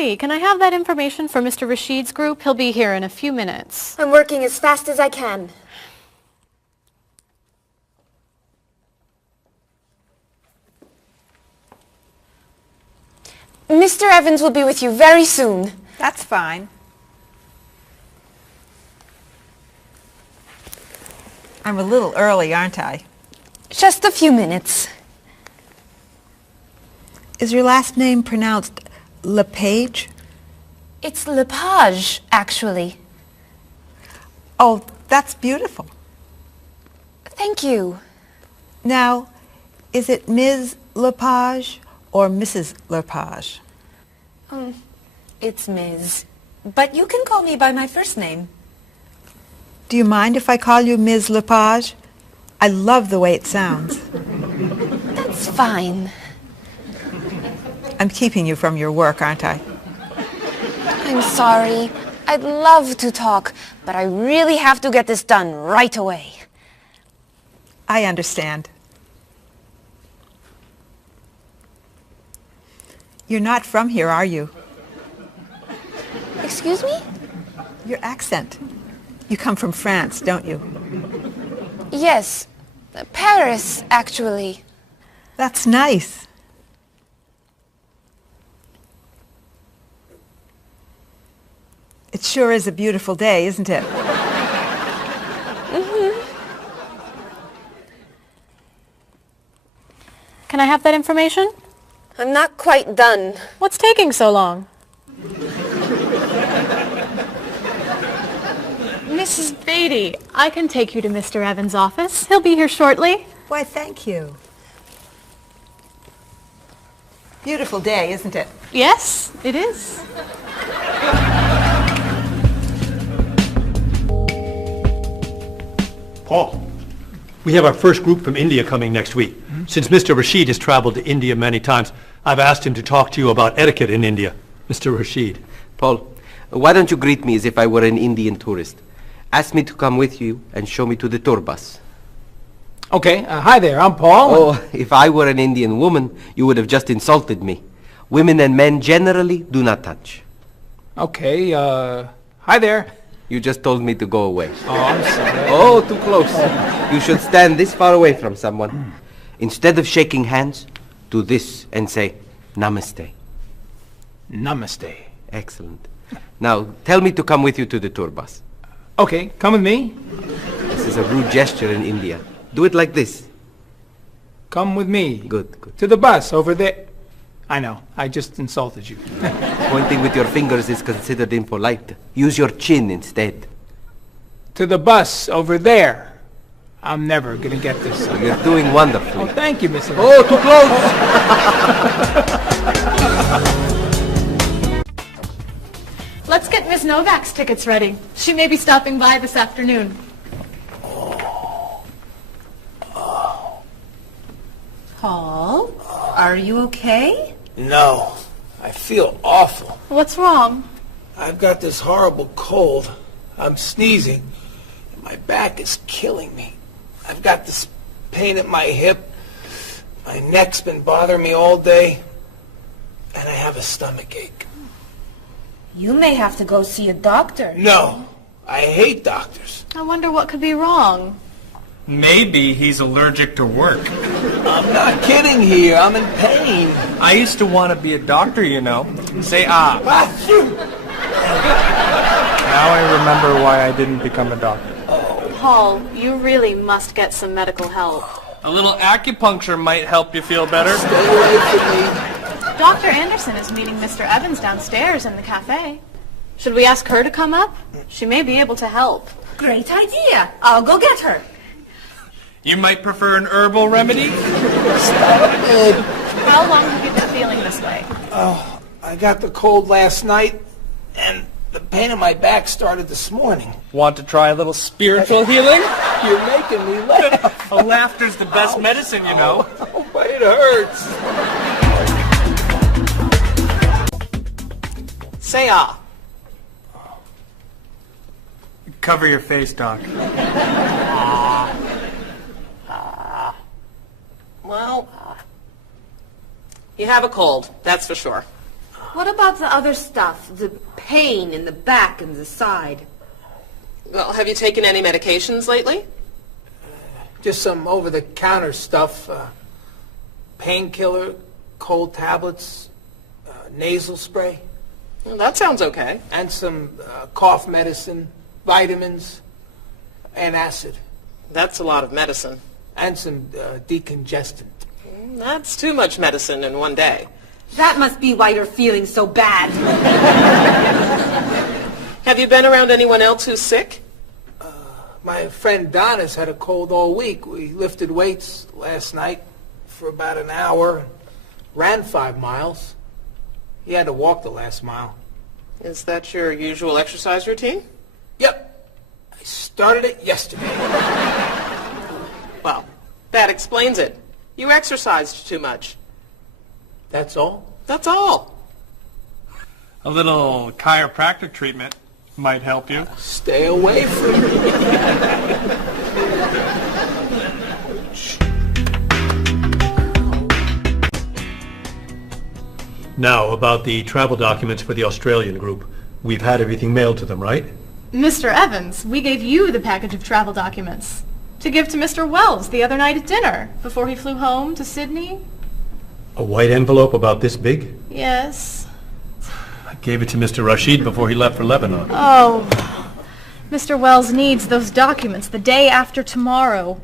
Marie, can I have that information for Mr. Rashid's group? He'll be here in a few minutes. I'm working as fast as I can. Mr. Evans will be with you very soon. That's fine. I'm a little early, aren't I? Just a few minutes. Is your last name pronounced LePage? It's Lepage, actually. Oh, that's beautiful. Thank you. Now, is it Ms. Lepage or Mrs. Lepage? It's Ms. But you can call me by my first name. Do you mind if I call you Ms. Lepage? I love the way it sounds. That's fine. I'm keeping you from your work, aren't I? I'm sorry. I'd love to talk, but I really have to get this done right away. I understand. You're not from here, are you? Excuse me? Your accent. You come from France, don't you? Yes. Paris, actually. That's nice. It sure is a beautiful day, isn't it? Can I have that information? I'm not quite done. What's taking so long? Mrs. Beatty, I can take you to Mr. Evans' office. He'll be here shortly. Why, thank you. Beautiful day, isn't it? Yes, it is. Paul, we have our first group from India coming next week. Since Mr. Rashid has traveled to India many times, I've asked him to talk to you about etiquette in India. Mr. Rashid. Paul, why don't you greet me as if I were an Indian tourist? Ask me to come with you and show me to the tour bus. Okay, hi there, I'm Paul. Oh, if I were an Indian woman, you would have just insulted me. Women and men generally do not touch. Okay, hi there. You just told me to go away. Oh, I'm sorry. Oh, too close. You should stand this far away from someone. Instead of shaking hands, do this and say, Namaste. Namaste. Excellent. Now, tell me to come with you to the tour bus. Okay, come with me. This is a rude gesture in India. Do it like this. Come with me. Good, good. To the bus over there. I know, I just insulted you. Pointing with your fingers is considered impolite. Use your chin instead. To the bus over there. I'm never gonna get this. You're doing wonderfully. Oh, thank you, Mr. Oh, too close! Let's get Ms. Novak's tickets ready. She may be stopping by this afternoon. Paul, are you okay? No, I feel awful. What's wrong? I've got this horrible cold. I'm sneezing, and my back is killing me. I've got this pain at my hip. My neck's been bothering me all day, and I have a stomach ache. You may have to go see a doctor. No, I hate doctors. I wonder what could be wrong. Maybe he's allergic to work. I'm not kidding here. I'm in pain. I used to want to be a doctor, you know. Say ah. Now I remember why I didn't become a doctor. Paul, you really must get some medical help. A little acupuncture might help you feel better. Stay away from me. Dr. Anderson is meeting Mr. Evans downstairs in the cafe. Should we ask her to come up? She may be able to help. Great idea. I'll go get her. You might prefer an herbal remedy? Stop it. How long have you been feeling this way? Oh, I got the cold last night, and the pain in my back started this morning. Want to try a little spiritual healing? You're making me laugh. Laughter's the best medicine, you know. Oh, but it hurts. Say ah. Cover your face, Doc. Well, you have a cold, that's for sure. What about the other stuff? The pain in the back and the side? Well, have you taken any medications lately? Just some over-the-counter stuff. Painkiller, cold tablets, nasal spray. Well, that sounds okay. And some cough medicine, vitamins, and acid. That's a lot of medicine. And some decongestant. That's too much medicine in one day. That must be why you're feeling so bad. Have you been around anyone else who's sick? My friend Don has had a cold all week. We lifted weights last night for about an hour, ran 5 miles. He had to walk the last mile. Is that your usual exercise routine? Yep. I started it yesterday. Well, that explains it. You exercised too much. That's all? That's all. A little chiropractic treatment might help you. Stay away from me. Now, about the travel documents for the Australian group. We've had everything mailed to them, right? Mr. Evans, we gave you the package of travel documents to give to Mr. Wells the other night at dinner before he flew home to Sydney. A white envelope about this big? Yes. I gave it to Mr. Rashid before he left for Lebanon. Oh, Mr. Wells needs those documents the day after tomorrow.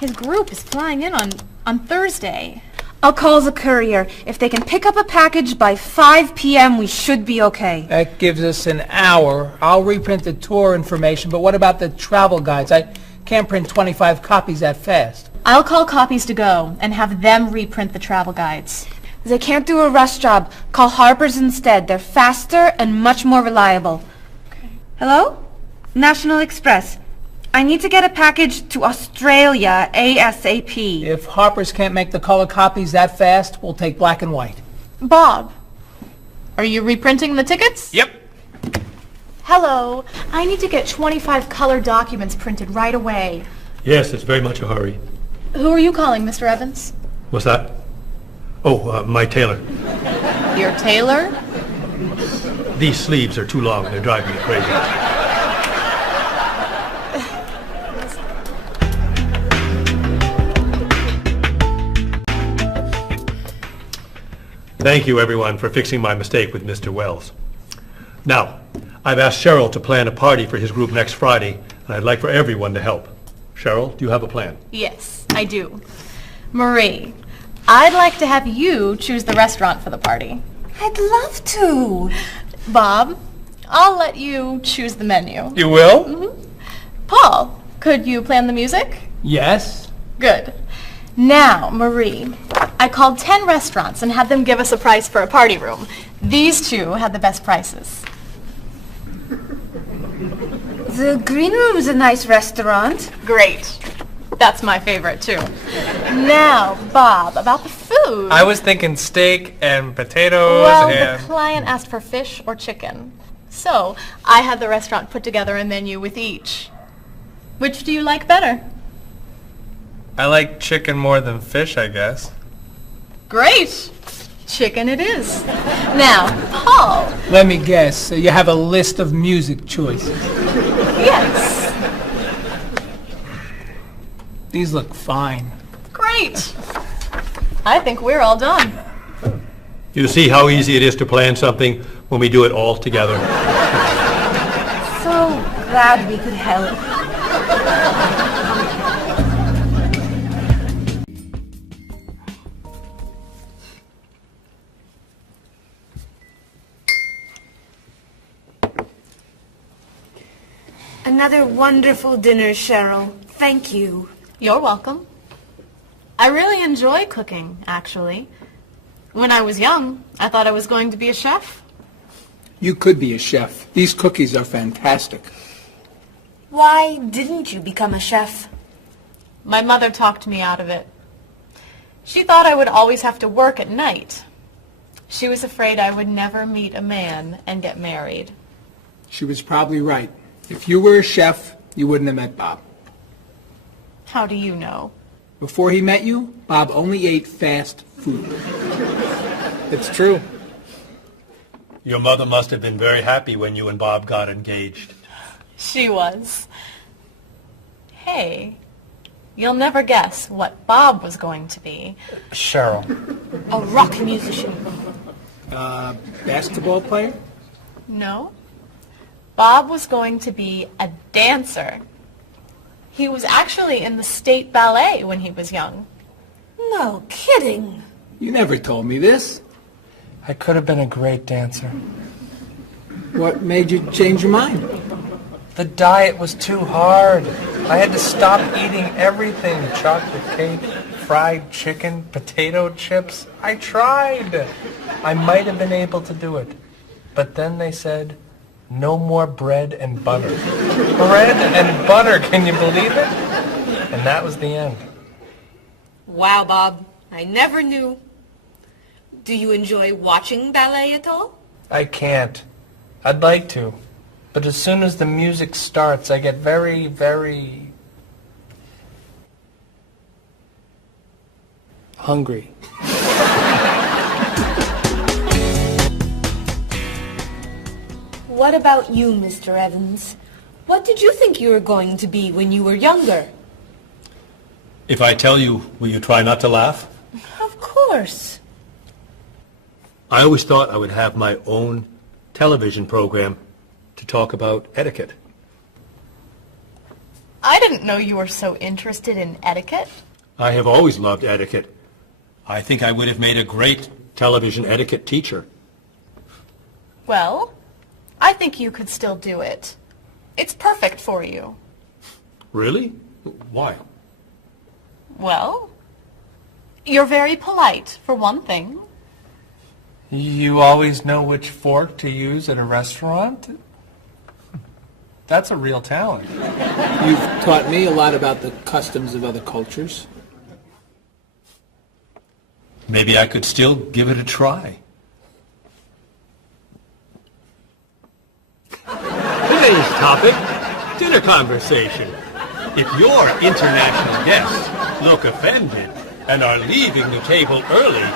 His group is flying in on Thursday. I'll call the courier. If they can pick up a package by 5 p.m., we should be okay. That gives us an hour. I'll reprint the tour information, but what about the travel guides? I can't print 25 copies that fast. I'll call Copies to Go and have them reprint the travel guides. They can't do a rush job. Call Harper's instead. They're faster and much more reliable. Okay. Hello? National Express. I need to get a package to Australia ASAP. If Harper's can't make the color copies that fast, we'll take black and white. Bob, are you reprinting the tickets? Yep. Hello. I need to get 25 color documents printed right away. Yes, it's very much a hurry. Who are you calling, Mr. Evans? What's that? Oh, my tailor. Your tailor? These sleeves are too long. They're driving me crazy. Thank you, everyone, for fixing my mistake with Mr. Wells. Now, I've asked Cheryl to plan a party for his group next Friday, and I'd like for everyone to help. Cheryl, do you have a plan? Yes, I do. Marie, I'd like to have you choose the restaurant for the party. I'd love to. Bob, I'll let you choose the menu. You will? Mm-hmm. Paul, could you plan the music? Yes. Good. Now, Marie, I called 10 restaurants and had them give us a price for a party room. These two had the best prices. The Green Room's a nice restaurant. Great. That's my favorite, too. Now, Bob, about the food. I was thinking steak and potatoes Well, and... the client asked for fish or chicken. So, I had the restaurant put together a menu with each. Which do you like better? I like chicken more than fish, I guess. Great. Chicken it is. Now, Paul. Let me guess. So you have a list of music choices. Yes. These look fine. Great. I think we're all done. You see how easy it is to plan something when we do it all together? So glad we could help. Another wonderful dinner, Cheryl. Thank you. You're welcome. I really enjoy cooking, actually. When I was young, I thought I was going to be a chef. You could be a chef. These cookies are fantastic. Why didn't you become a chef? My mother talked me out of it. She thought I would always have to work at night. She was afraid I would never meet a man and get married. She was probably right. If you were a chef, you wouldn't have met Bob. How do you know? Before he met you, Bob only ate fast food. It's true. Your mother must have been very happy when you and Bob got engaged. She was. Hey, you'll never guess what Bob was going to be. Cheryl. A rock musician. Basketball player? No. Bob was going to be a dancer. He was actually in the state ballet when he was young. No kidding. You never told me this. I could have been a great dancer. What made you change your mind? The diet was too hard. I had to stop eating everything. Chocolate cake, fried chicken, potato chips. I tried. I might have been able to do it. But then they said, no more bread and butter. Bread and butter, can you believe it? And that was the end. Wow, Bob. I never knew. Do you enjoy watching ballet at all? I can't. I'd like to. But as soon as the music starts, I get very, very hungry. What about you, Mr. Evans? What did you think you were going to be when you were younger? If I tell you, will you try not to laugh? Of course. I always thought I would have my own television program to talk about etiquette. I didn't know you were so interested in etiquette. I have always loved etiquette. I think I would have made a great television etiquette teacher. Well, I think you could still do it. It's perfect for you. Really? Why? Well, you're very polite, for one thing. You always know which fork to use at a restaurant? That's a real talent. You've taught me a lot about the customs of other cultures. Maybe I could still give it a try. Today's topic, dinner conversation. If your international guests look offended and are leaving the table early,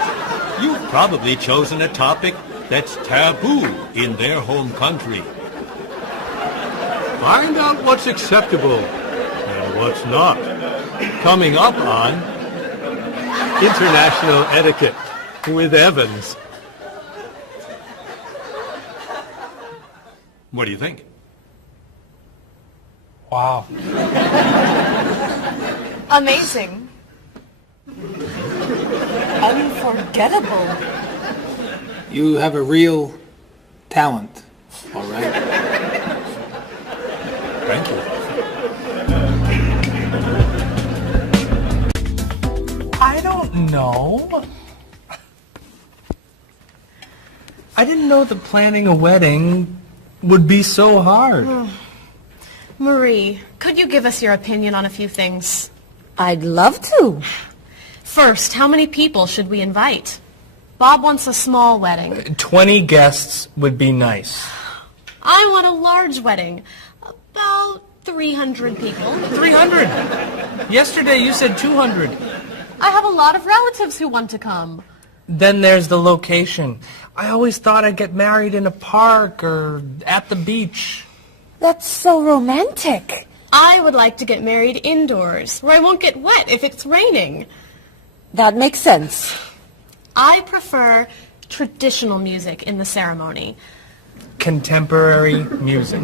you've probably chosen a topic that's taboo in their home country. Find out what's acceptable and what's not. Coming up on International Etiquette with Evans. What do you think? Wow. Amazing. Unforgettable. You have a real talent, all right? Thank you. I don't know. I didn't know that planning a wedding would be so hard. Marie, could you give us your opinion on a few things? I'd love to. First, how many people should we invite? Bob wants a small wedding. 20 guests would be nice. I want a large wedding. About 300 people. 300? Yesterday you said 200. I have a lot of relatives who want to come. Then there's the location. I always thought I'd get married in a park or at the beach. That's so romantic. I would like to get married indoors, where I won't get wet if it's raining. That makes sense. I prefer traditional music in the ceremony. Contemporary music.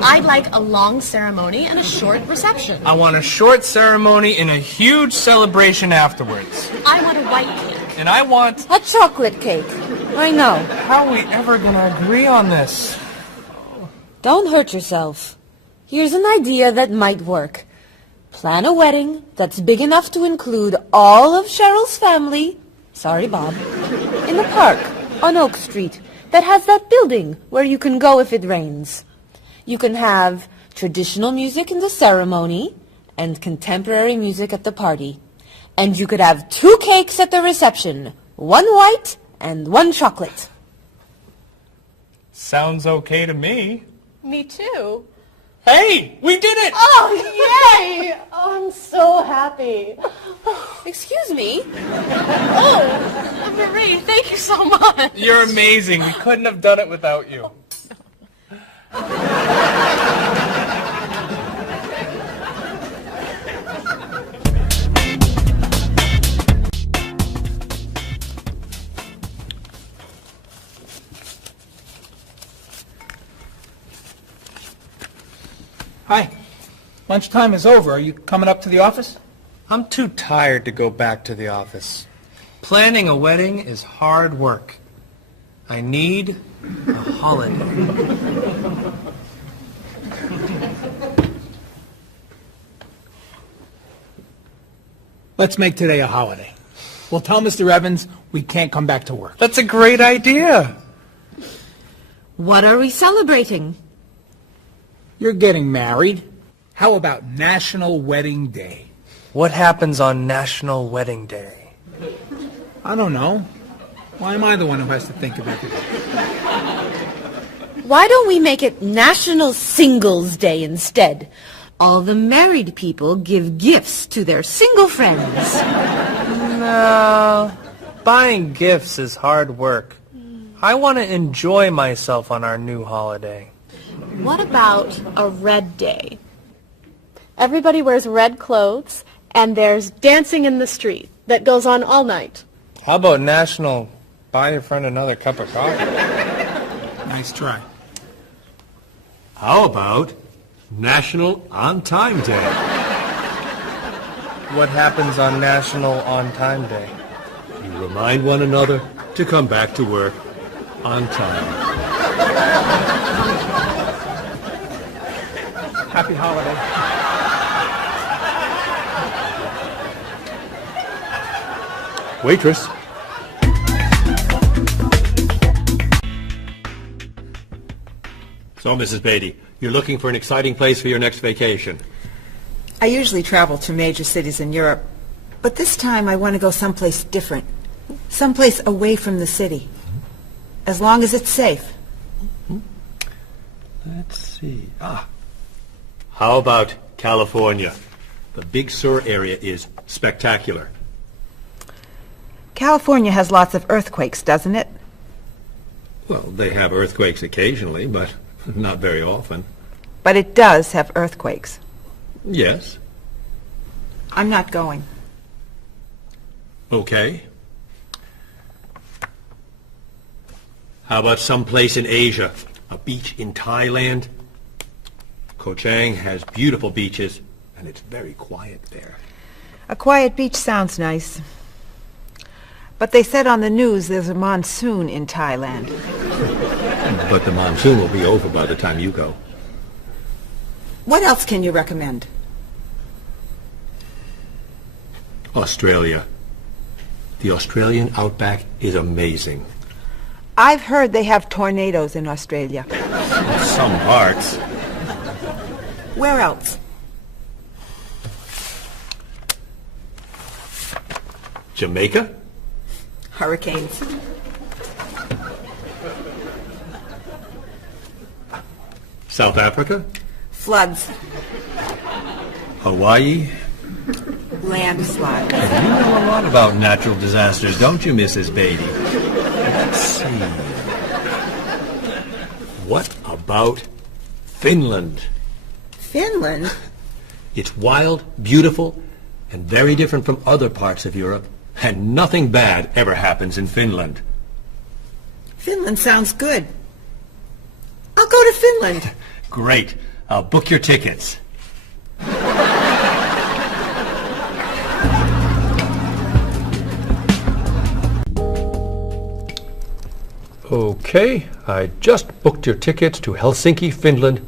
I'd like a long ceremony and a short reception. I want a short ceremony and a huge celebration afterwards. I want a white cake. And I want... A chocolate cake. I know. How are we ever going to agree on this? Don't hurt yourself. Here's an idea that might work. Plan a wedding that's big enough to include all of Cheryl's family, sorry Bob, in the park on Oak Street that has that building where you can go if it rains. You can have traditional music in the ceremony and contemporary music at the party. And you could have 2 cakes at the reception, 1 white and 1 chocolate. Sounds okay to me. Me too. Hey, we did it! Oh, yay! Oh, I'm so happy. Excuse me? Oh, Marie, thank you so much. You're amazing. We couldn't have done it without you. Hi. Lunchtime is over. Are you coming up to the office? I'm too tired to go back to the office. Planning a wedding is hard work. I need a holiday. Let's make today a holiday. We'll tell Mr. Evans we can't come back to work. That's a great idea. What are we celebrating? You're getting married. How about National Wedding Day? What happens on National Wedding Day? I don't know. Why am I the one who has to think of everything? Why don't we make it National Singles Day instead? All the married people give gifts to their single friends. No, buying gifts is hard work. I want to enjoy myself on our new holiday. What about a red day? Everybody wears red clothes, and there's dancing in the street that goes on all night. How about National Buy Your Friend Another Cup of Coffee? Nice try. How about National On Time Day? What happens on National On Time Day? You remind one another to come back to work on time. Happy holiday. Waitress. So, Mrs. Beatty, you're looking for an exciting place for your next vacation. I usually travel to major cities in Europe, but this time I want to go someplace different. Someplace away from the city. As long as it's safe. Let's see. How about California? The Big Sur area is spectacular. California has lots of earthquakes, doesn't it? Well, they have earthquakes occasionally, but not very often. But it does have earthquakes. Yes. I'm not going. Okay. How about someplace in Asia? A beach in Thailand? Koh Chang has beautiful beaches, and it's very quiet there. A quiet beach sounds nice. But they said on the news there's a monsoon in Thailand. But the monsoon will be over by the time you go. What else can you recommend? Australia. The Australian outback is amazing. I've heard they have tornadoes in Australia. In some parts. Where else? Jamaica? Hurricanes. South Africa? Floods. Hawaii? Landslides. You know a lot about natural disasters, don't you, Mrs. Beatty? Let's see. What about Finland? Finland? It's wild, beautiful, and very different from other parts of Europe, and nothing bad ever happens in Finland. Finland sounds good. I'll go to Finland. Great. I'll book your tickets. Okay, I just booked your tickets to Helsinki, Finland.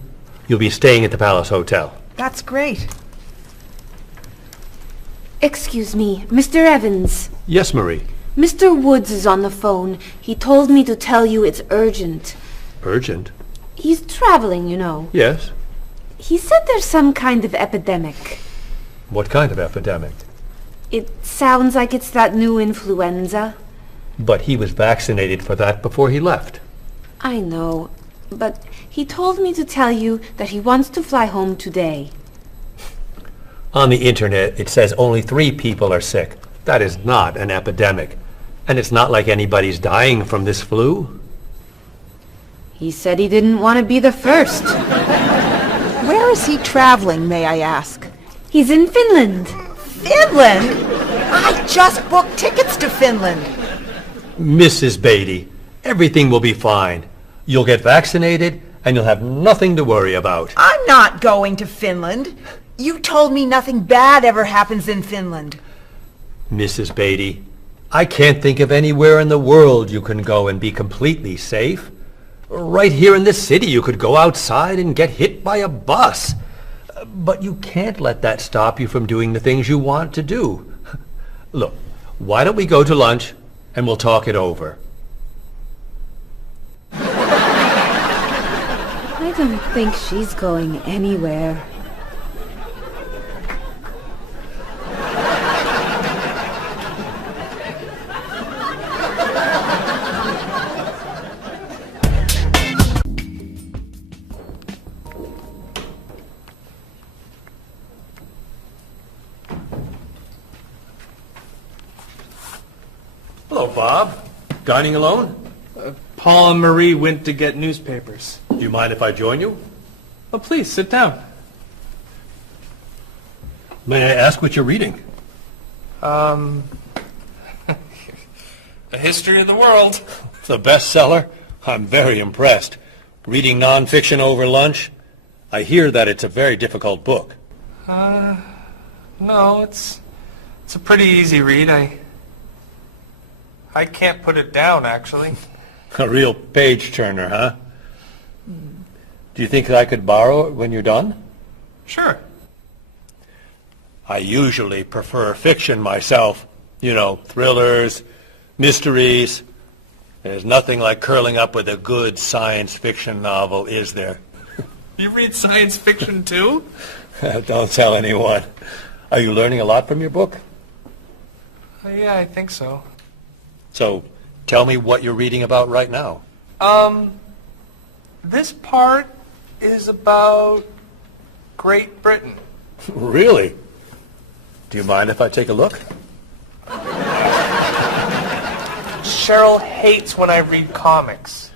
You'll be staying at the Palace Hotel. That's great. Excuse me, Mr. Evans. Yes, Marie. Mr. Woods is on the phone. He told me to tell you it's urgent. Urgent? He's traveling, you know. Yes. He said there's some kind of epidemic. What kind of epidemic? It sounds like it's that new influenza. But he was vaccinated for that before he left. I know, but he told me to tell you that he wants to fly home today. On the internet, it says only 3 people are sick. That is not an epidemic. And it's not like anybody's dying from this flu. He said he didn't want to be the first. Where is he traveling, may I ask? He's in Finland. Finland? I just booked tickets to Finland. Mrs. Beatty, everything will be fine. You'll get vaccinated, and you'll have nothing to worry about. I'm not going to Finland. You told me nothing bad ever happens in Finland. Mrs. Beatty, I can't think of anywhere in the world you can go and be completely safe. Right here in this city, you could go outside and get hit by a bus. But you can't let that stop you from doing the things you want to do. Look, why don't we go to lunch and we'll talk it over? I don't think she's going anywhere. Hello, Bob. Dining alone? Paul and Marie went to get newspapers. Do you mind if I join you? Oh, please, sit down. May I ask what you're reading? A History of the World. The bestseller? I'm very impressed. Reading nonfiction over lunch? I hear that it's a very difficult book. No, it's a pretty easy read. I can't put it down, actually. A real page-turner, huh? Do you think I could borrow it when you're done? Sure. I usually prefer fiction myself. You know, thrillers, mysteries. There's nothing like curling up with a good science fiction novel, is there? You read science fiction, too? Don't tell anyone. Are you learning a lot from your book? Yeah, I think so. So, tell me what you're reading about right now. This part is about Great Britain. Really? Do you mind if I take a look? Cheryl hates when I read comics.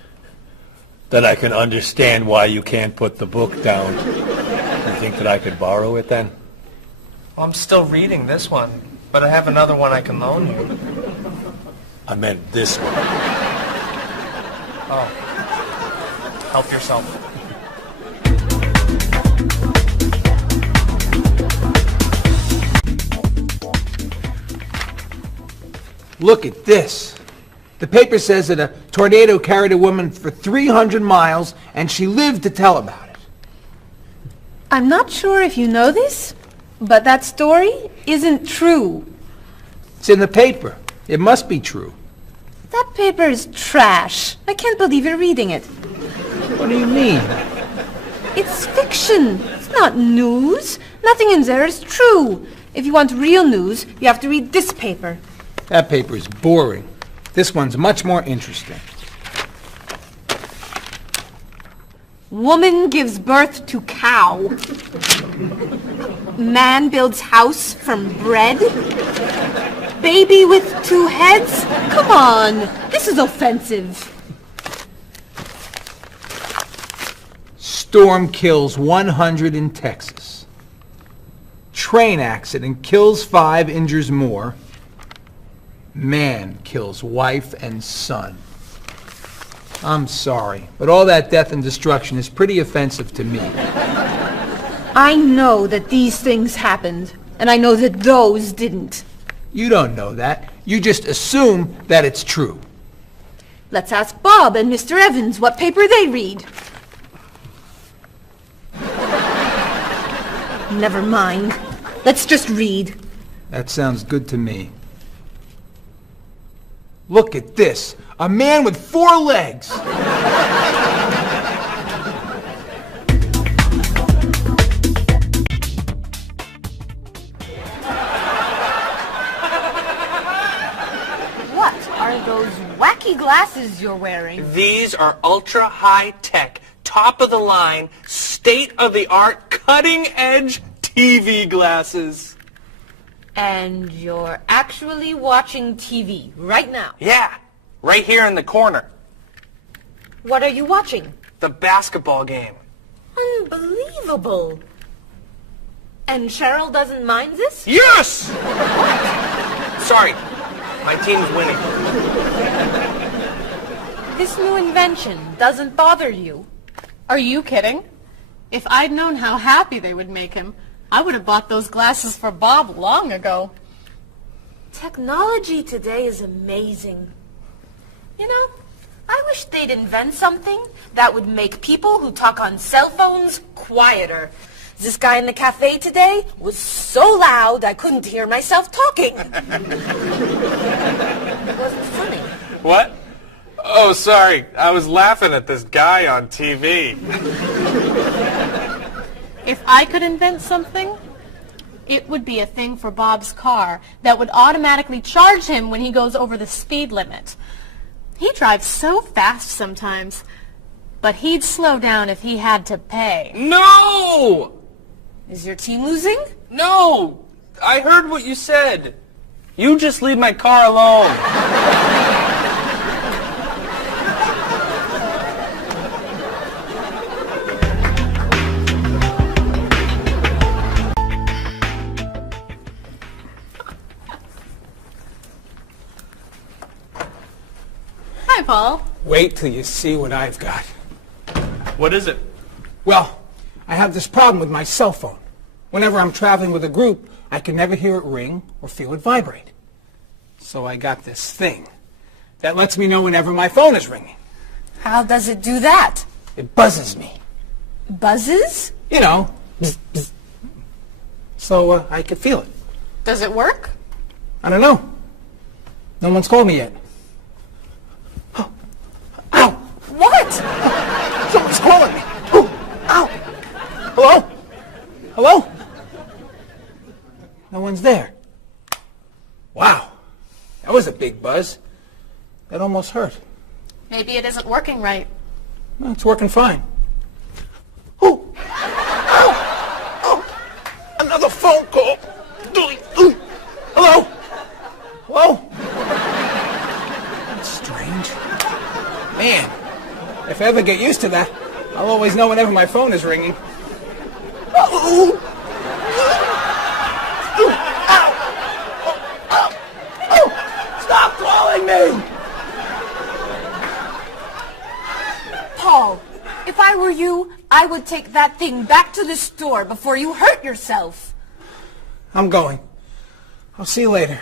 Then I can understand why you can't put the book down. You think that I could borrow it then? Well, I'm still reading this one, but I have another one I can loan you. I meant this one. Oh. Help yourself. Look at this. The paper says that a tornado carried a woman for 300 miles, and she lived to tell about it. I'm not sure if you know this, but that story isn't true. It's in the paper. It must be true. That paper is trash. I can't believe you're reading it. What do you mean? It's fiction. It's not news. Nothing in there is true. If you want real news, you have to read this paper. That paper is boring. This one's much more interesting. Woman gives birth to cow. Man builds house from bread. Baby with 2 heads? Come on, this is offensive. Storm kills 100 in Texas. Train accident kills 5, injures more. Man kills wife and son. I'm sorry, but all that death and destruction is pretty offensive to me. I know that these things happened, and I know that those didn't. You don't know that. You just assume that it's true. Let's ask Bob and Mr. Evans what paper they read. Never mind. Let's just read. That sounds good to me. Look at this. A man with 4 legs. What are those wacky glasses you're wearing? These are ultra high tech, top of the line, state of the art, cutting edge TV glasses. And you're actually watching TV right now? Yeah, right here in the corner. What are you watching? The basketball game. Unbelievable. And Cheryl doesn't mind this? Yes! Sorry, my team's winning. This new invention doesn't bother you? Are you kidding? If I'd known how happy they would make him, I would have bought those glasses for Bob long ago. Technology today is amazing. You know, I wish they'd invent something that would make people who talk on cell phones quieter. This guy in the cafe today was so loud I couldn't hear myself talking. It wasn't funny. What? Oh, sorry. I was laughing at this guy on TV. If I could invent something, it would be a thing for Bob's car that would automatically charge him when he goes over the speed limit. He drives so fast sometimes, but he'd slow down if he had to pay. No! Is your team losing? No! I heard what you said. You just leave my car alone. Hi, Paul. Wait till you see what I've got. What is it? Well, I have this problem with my cell phone. Whenever I'm traveling with a group, I can never hear it ring or feel it vibrate. So I got this thing that lets me know whenever my phone is ringing. How does it do that? It buzzes me. Buzzes? You know, bzz, bzz. So I can feel it. Does it work? I don't know. No one's called me yet. Oh. Ow! What? Someone's calling me. Oh. Ow! Hello? Hello? No one's there. Wow. That was a big buzz. That almost hurt. Maybe it isn't working right. Well, it's working fine. Oh! Ow! Oh! Another phone call. Hello? Hello? That's strange. Man, if I ever get used to that, I'll always know whenever my phone is ringing. Oh! Stop calling me! Paul, if I were you, I would take that thing back to the store before you hurt yourself. I'm going. I'll see you later.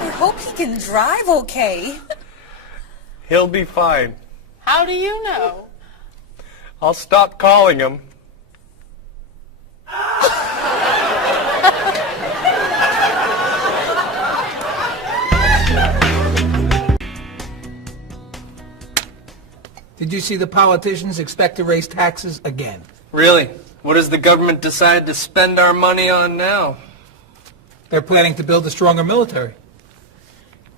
I hope he can drive okay. He'll be fine. How do you know? I'll stop calling him. Did you see the politicians expect to raise taxes again? Really? What does the government decide to spend our money on now? They're planning to build a stronger military.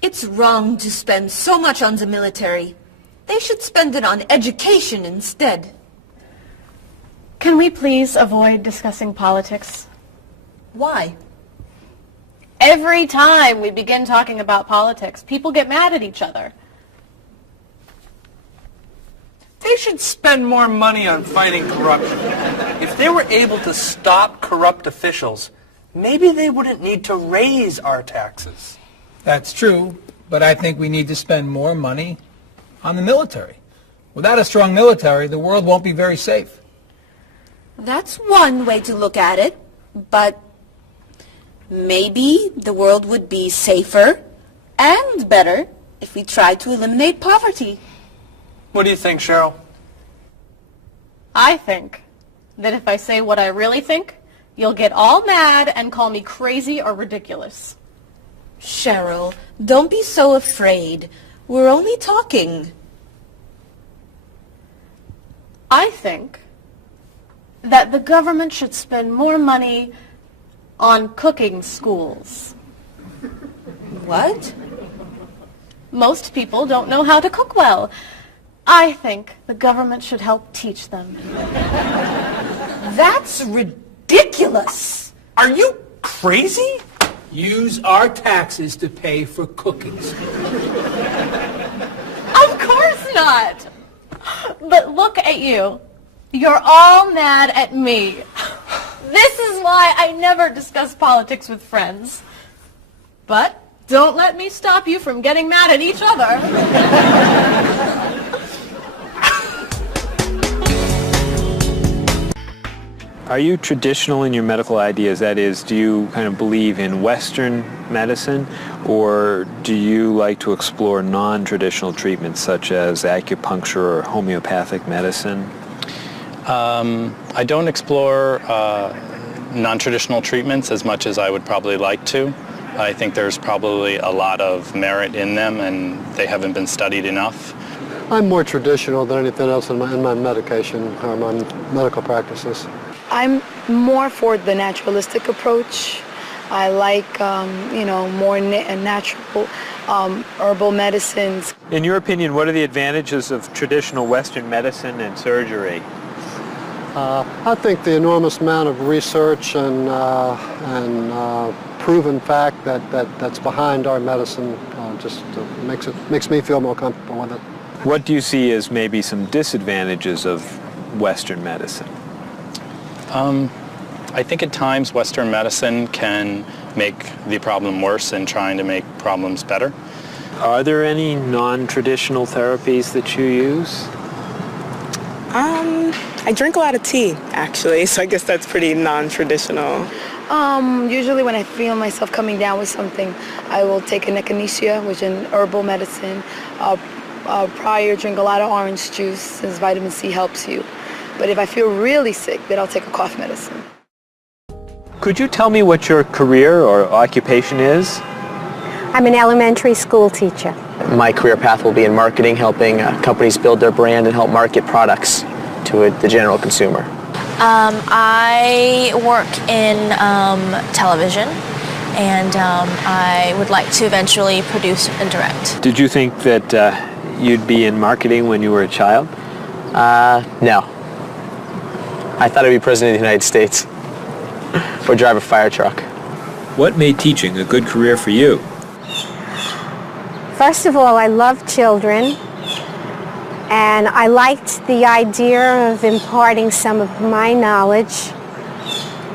It's wrong to spend so much on the military. They should spend it on education instead. Can we please avoid discussing politics? Why? Every time we begin talking about politics, people get mad at each other. They should spend more money on fighting corruption. If they were able to stop corrupt officials, maybe they wouldn't need to raise our taxes. That's true, but I think we need to spend more money on the military. Without a strong military, the world won't be very safe. That's one way to look at it, but maybe the world would be safer and better if we tried to eliminate poverty. What do you think, Cheryl? I think that if I say what I really think, you'll get all mad and call me crazy or ridiculous. Cheryl, don't be so afraid. We're only talking. I think that the government should spend more money on cooking schools. What? Most people don't know how to cook well. I think the government should help teach them. That's ridiculous. Are you crazy? Use our taxes to pay for cooking school. Of course not. But look at you. You're all mad at me. This is why I never discuss politics with friends. But don't let me stop you from getting mad at each other. Are you traditional in your medical ideas? That is, do you kind of believe in Western medicine, or do you like to explore non-traditional treatments such as acupuncture or homeopathic medicine? I don't explore non-traditional treatments as much as I would probably like to. I think there's probably a lot of merit in them, and they haven't been studied enough. I'm more traditional than anything else in my medication or my medical practices. I'm more for the naturalistic approach. I like, more natural herbal medicines. In your opinion, what are the advantages of traditional Western medicine and surgery? I think the enormous amount of research and proven fact that's behind our medicine just makes me feel more comfortable with it. What do you see as maybe some disadvantages of Western medicine? I think at times Western medicine can make the problem worse in trying to make problems better. Are there any non-traditional therapies that you use? I drink a lot of tea, actually, so I guess that's pretty non-traditional. Usually when I feel myself coming down with something, I will take an echinacea, which is an herbal medicine. Prior, drink a lot of orange juice, since vitamin C helps you. But if I feel really sick, then I'll take a cough medicine. Could you tell me what your career or occupation is? I'm an elementary school teacher. My career path will be in marketing, helping companies build their brand and help market products to the general consumer. I work in television, and I would like to eventually produce and direct. Did you think that you'd be in marketing when you were a child? No. I thought I'd be president of the United States or drive a fire truck. What made teaching a good career for you? First of all, I love children, and I liked the idea of imparting some of my knowledge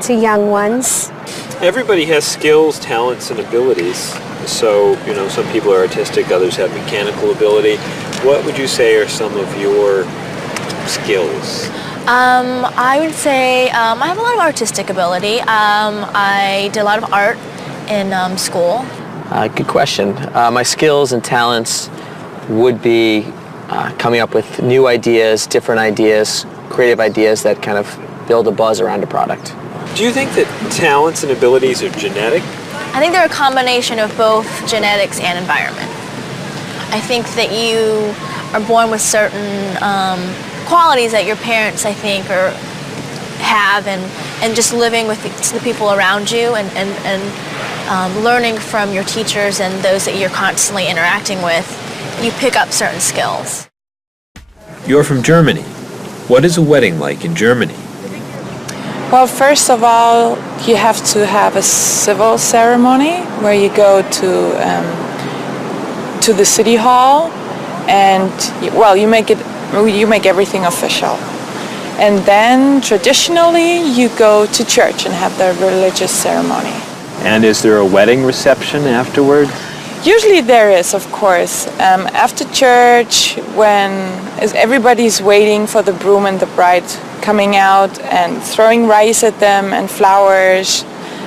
to young ones. Everybody has skills, talents, and abilities. So, some people are artistic, others have mechanical ability. What would you say are some of your skills? I would say I have a lot of artistic ability. I did a lot of art in school. Good question. My skills and talents would be coming up with new ideas, different ideas, creative ideas that kind of build a buzz around a product. Do you think that talents and abilities are genetic? I think they're a combination of both genetics and environment. I think that you are born with certain qualities that your parents, I think, have, and just living with the people around you and learning from your teachers and those that you're constantly interacting with, you pick up certain skills. You're from Germany. What is a wedding like in Germany? Well, first of all, you have to have a civil ceremony where you go to the city hall, and you make everything official. And then traditionally you go to church and have the religious ceremony. And is there a wedding reception afterward? Usually there is, of course. After church, when everybody's waiting for the groom and the bride coming out and throwing rice at them and flowers,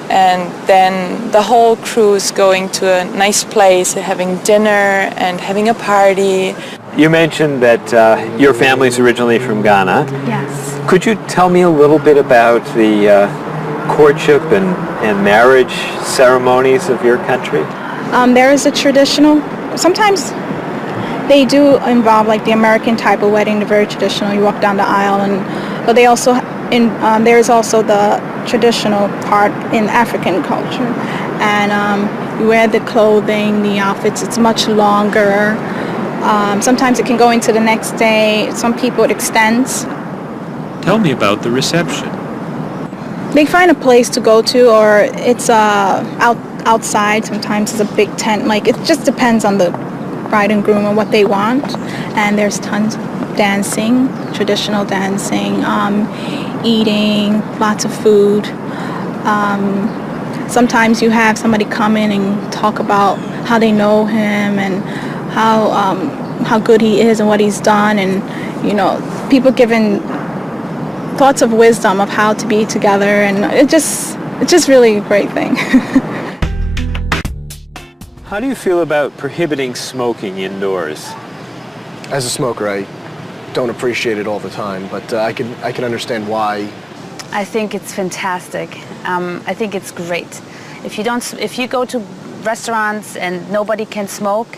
and then the whole crew is going to a nice place, having dinner and having a party. You mentioned that your family's originally from Ghana. Yes. Could you tell me a little bit about the courtship and marriage ceremonies of your country? There is a traditional, sometimes they do involve like the American type of wedding, the very traditional, you walk down the aisle, but they also, there is also the traditional part in African culture. And You wear the clothing, the outfits, it's much longer. Sometimes it can go into the next day. Some people it extends. Tell me about the reception. They find a place to go to, or it's outside. Sometimes it's a big tent. Like, it just depends on the bride and groom and what they want. And there's tons of dancing, traditional dancing, eating, lots of food. Sometimes you have somebody come in and talk about how they know him and how good he is and what he's done, and people giving thoughts of wisdom of how to be together, and it's just really a great thing. How do you feel about prohibiting smoking indoors? As a smoker, I don't appreciate it all the time, but I can understand why. I think it's fantastic. I think it's great. If you go to restaurants and nobody can smoke,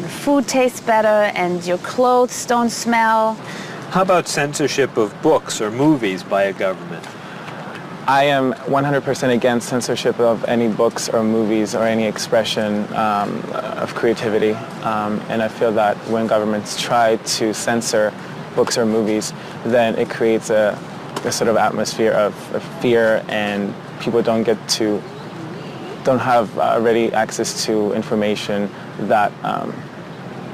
the food tastes better and your clothes don't smell. How about censorship of books or movies by a government? I am 100% against censorship of any books or movies or any expression of creativity. And I feel that when governments try to censor books or movies, then it creates a sort of atmosphere of fear, and people don't have ready access to information that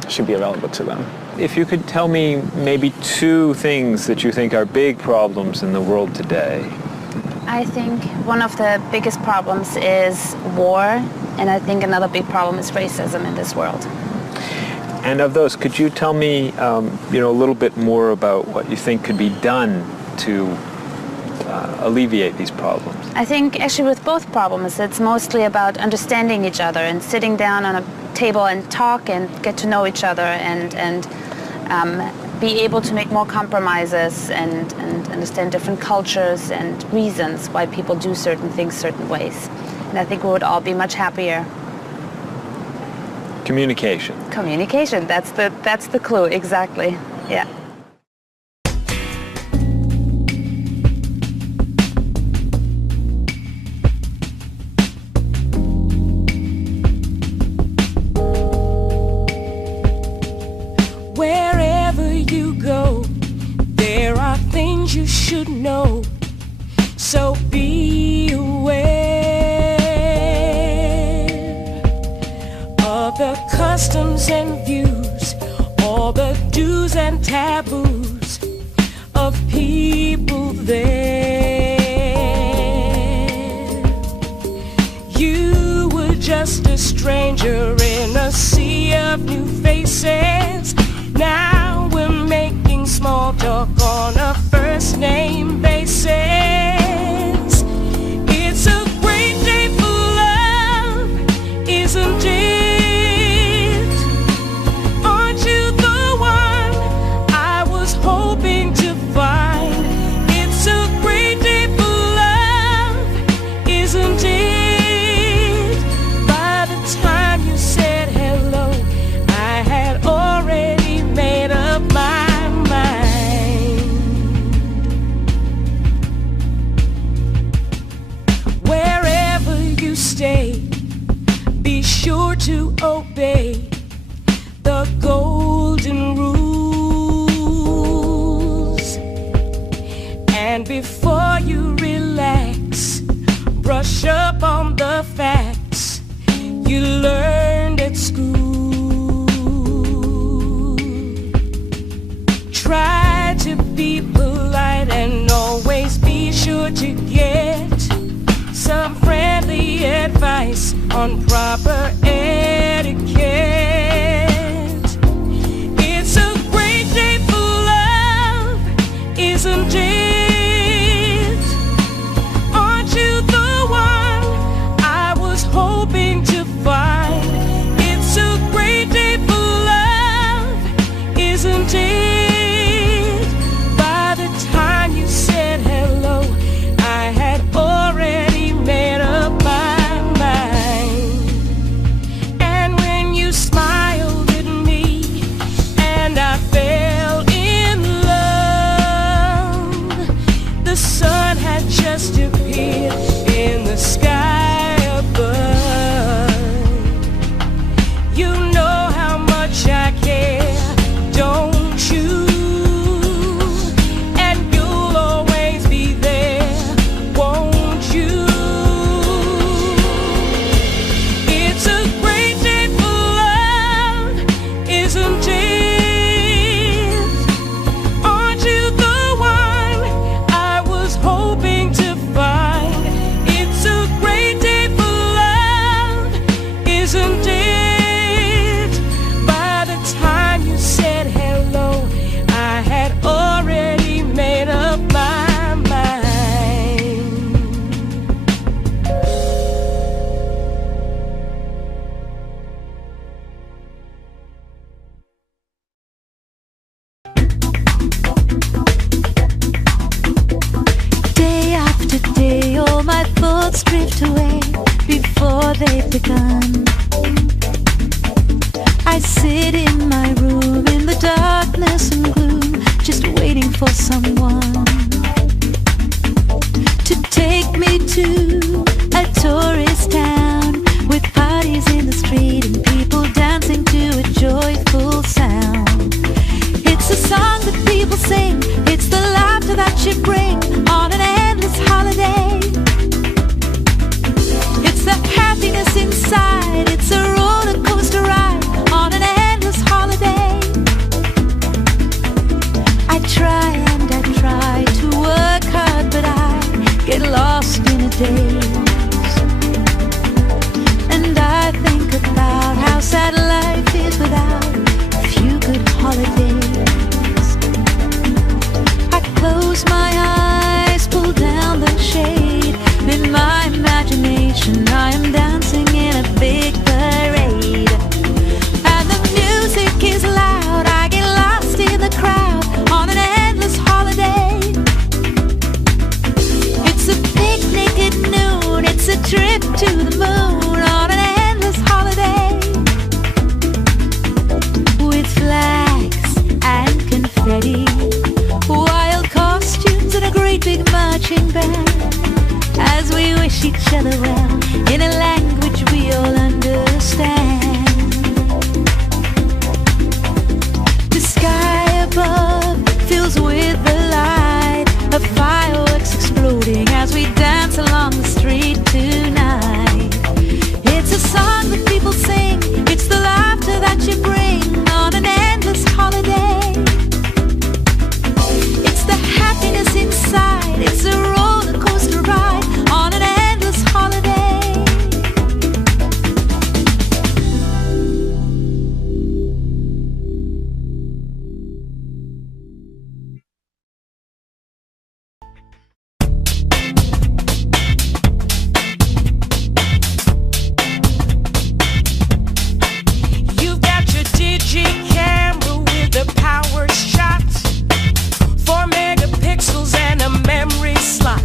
should be available to them. If you could tell me maybe 2 things that you think are big problems in the world today. I think one of the biggest problems is war, and I think another big problem is racism in this world. And of those, could you tell me a little bit more about what you think could be done to alleviate these problems? I think actually with both problems, it's mostly about understanding each other and sitting down on a table and talk and get to know each other and be able to make more compromises and understand different cultures and reasons why people do certain things certain ways. And I think we would all be much happier. Communication. Communication, that's the clue, exactly. Yeah. Wherever you go, there are things you should know, so be aware of the customs and views, all the do's and taboos of people there. You were just a stranger in a sea of new faces. Now we're making small talk on a first name basis. It's a great day for love, isn't it? Aren't you the one I was hoping to find? It's a great day for love, isn't it? By the time you said hello, I had already made up my mind. Wherever you stay, be sure to obey the golden rules. And before you relax, brush up on the facts you learned at school. Try to be polite and always be sure to get some friendly advice on proper etiquette. It's a great day for love, isn't it? Aren't you the one I was hoping to find? they've begun. I sit in my room in the darkness and gloom, just waiting for someone to take me to a tourist town with parties in the street and people dancing to a joyful sound. It's a song that people sing, it's the laughter that you bring on an endless holiday. It's the happiness inside, it's a roller coaster ride on an endless holiday. I try and I try to work hard, but I get lost in a daze. And I think about how sad life is without a few good holidays. I close my eyes, pull down the shade. In my imagination I am dancing in a big parade. And the music is loud, I get lost in the crowd on an endless holiday. It's a picnic at noon, it's a trip to the moon on an endless holiday. With flags and confetti, wild costumes and a great big marching band, as we wish each other well in a language we all understand. The sky above fills with the light of fireworks exploding as we dance along the street tonight. It's a song that people sing, it's the laughter that you bring on an endless holiday. It's the happiness inside, it's a roller coaster ride on an endless holiday. You've got your digi camera with the power shot, 4 megapixels and a memory slot.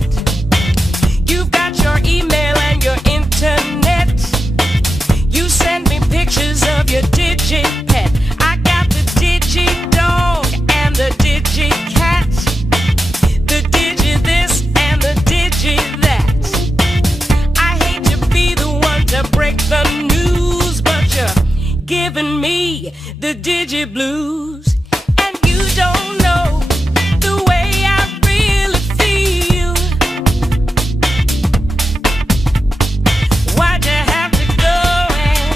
You've got your email and your internet. You send me pictures of your digi pet. I got the digi dog and the digi cat, the digi this and the digi that. I hate to be the one to break the news, but you're giving me the digi blues. And you don't know the way I really feel. Why'd you have to go and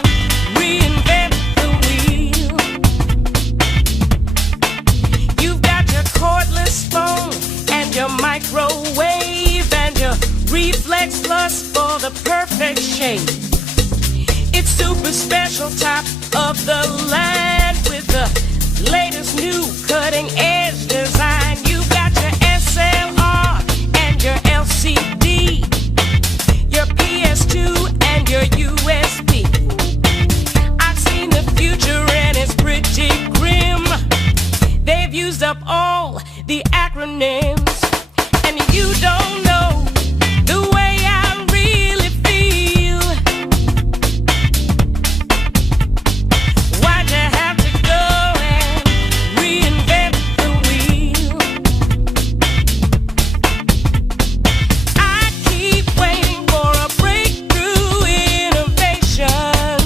reinvent the wheel? You've got your cordless phone and your microwave and your reflex plus for the perfect shape. It's super special, top of the line with the latest new cutting edge design. You've got your SLR and your LCD, your PS2 and your USB. I've seen the future and it's pretty grim. They've used up all the acronyms, and you don't know the way I really feel. Why'd you have to go and reinvent the wheel? I keep waiting for a breakthrough innovation,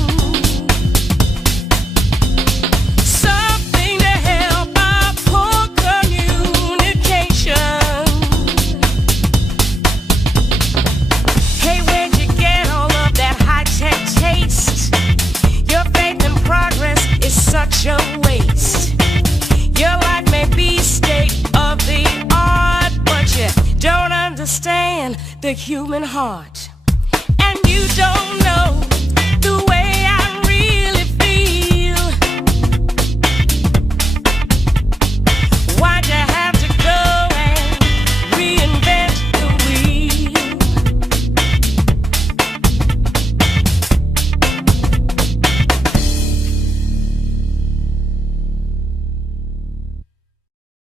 something to help our poor communication. Hey, where'd you get all of that high-tech taste? Your faith in progress is such a waste. Your life may be state of the art, but you don't understand the human heart. And you don't know the way